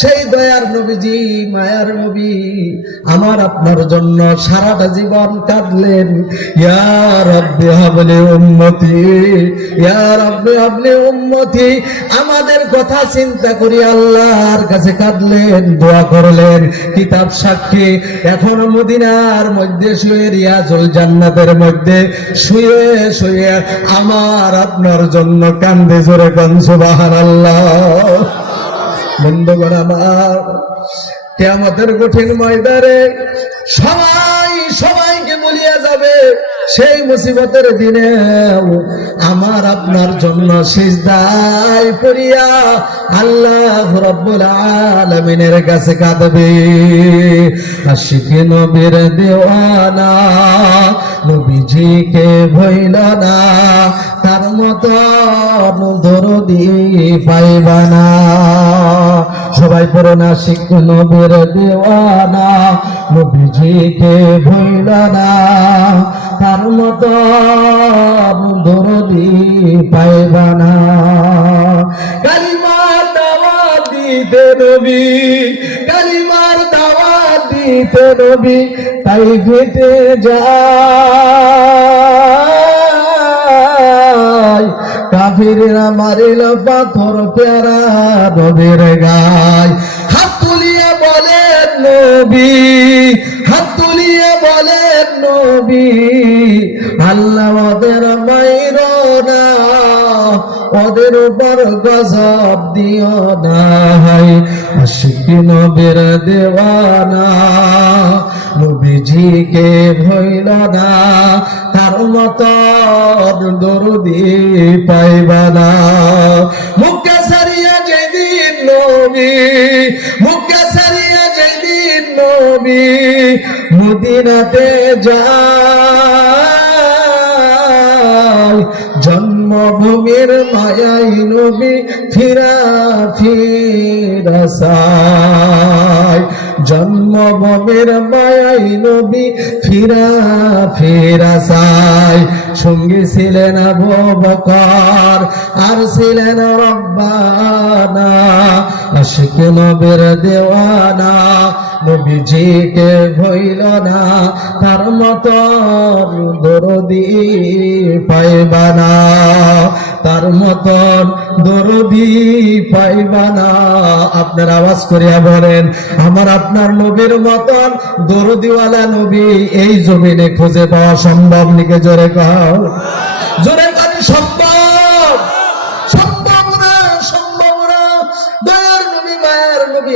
সেই দয়ার নবীজি, মায়ার নবী আমার আপনার জন্য সারাটা জীবন কাঁদলেন। ইয়া রাব্বি হাবলি উম্মতি, ইয়া রাব্বি হাবলি উম্মতি। আমাদের কথা চিন্তা করি আল্লাহর কাছে কাঁদলেন, দোয়া করলেন। কিতাব সাক্ষী, এখন মদিনার মধ্যে শুয়ে রিয়াজুল জান্নাতের মধ্যে শুয়ে শুয়ে আমার আপনার জন্য কান্দে। জোরে কান সুবহানাল্লাহ। বন্ধুগণ আমার, কিয়ামতের কঠিন ময়দানে সবাই সবাইকে বলিয়া যাবে। সেই মুসিবতের দিনে আমার আপনার জন্য সিজদায় পড়িয়া আল্লাহ রাব্বুল আলামিনের কাছে কাঁদবে। আশিকে নবীর দেওয়ানা নবীজিকে ভইল না, তার মতো দরদি পাইবা না। সবাই পড়ো না, আশিক নবীর দেওয়ানা নবীজিকে ভইল না, তার মতো দরদি পাইবা না। কালিমার দাওয়াত দিতে নবী, কালিমার দাওয়াত দিতে নবী তাই ফেটে যায়। কাফিররা মারিল পাথর পেয়ারা নবীর গায়। হাত তুলিয়ে বলেন নবী, হাত তুলিয়ে বলেন নবী, আল্লাহ ওদের মাইর না, ওদের উপর গজব দিও না। আশিক নবীর দেওয়ানা নবীজিকে ভইল না, তার মতো দরদি পাইবা না। মুখে সারিয়া যেদিন নবী, মুখে সারিয়া যেদিন নবী মদিনাতে যায়, জন্মভূমির মায়াই নবী ফিরা ফিরা চায়। জন্মভূমির মায়াই নবী ফিরা ফিরা চায়। সঙ্গী ছিলেন আবু বকর আর ছিলেন রব্বানা। আশিক নবীর দেওয়ানা নবীজিকে ভইল না, তার মতো দরদি পাইবা না, তার মতন দরদি পাইবা না। আপনার আওয়াজ করিয়া বলেন, আমার আপনার নবীর মতন দরদিওয়ালা নবী এই জমিনে খুঁজে পাওয়া সম্ভব নাকি? জোরে কও, জোরে কও সম্ভব? সম্ভব না, সম্ভব না। দয়ার নবী, মায়ার নবী।